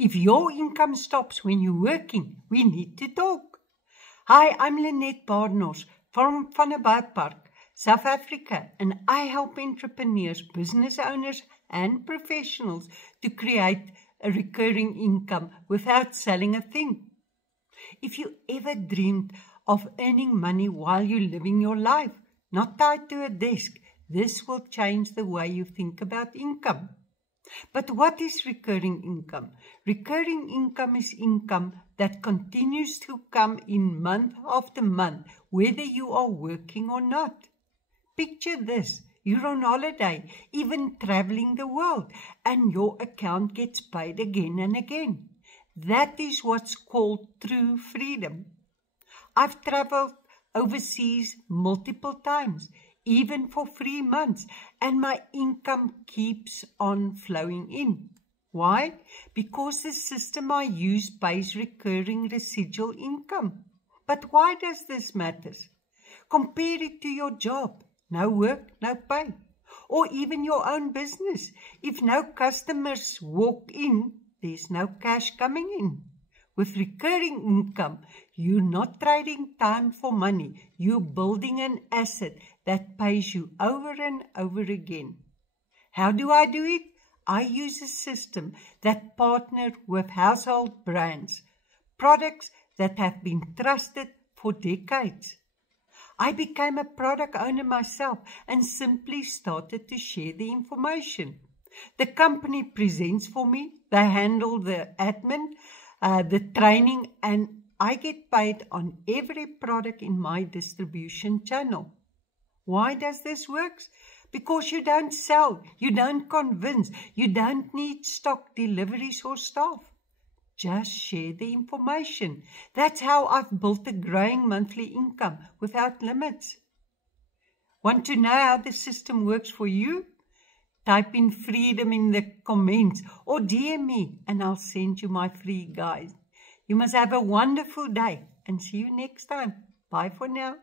If your income stops when you're working, we need to talk. Hi, I'm Lynette Badenhorst from Vanderbijlpark, South Africa, and I help entrepreneurs, business owners, and professionals to create a recurring income without selling a thing. If you ever dreamed of earning money while you're living your life, not tied to a desk, this will change the way you think about income. But what is recurring income? Recurring income is income that continues to come in month after month, whether you are working or not. Picture this. You're on holiday, even traveling the world, and your account gets paid again and again. That is what's called true freedom. I've traveled overseas multiple times, even for 3 months, and my income keeps on flowing in. Why? Because the system I use pays recurring residual income. But why does this matter? Compare it to your job. No work, no pay. Or even your own business. If no customers walk in, there's no cash coming in. With recurring income, you're not trading time for money. You're building an asset that pays you over and over again. How do I do it? I use a system that partners with household brands, products that have been trusted for decades. I became a product owner myself and simply started to share the information. The company presents for me, they handle the admin, the training, and I get paid on every product in my distribution channel. Why does this work? Because you don't sell, you don't convince, you don't need stock, deliveries, or staff. Just share the information. That's how I've built a growing monthly income without limits. Want to know how the system works for you? Type in freedom in the comments or DM me and I'll send you my free guide. You must have a wonderful day and see you next time. Bye for now.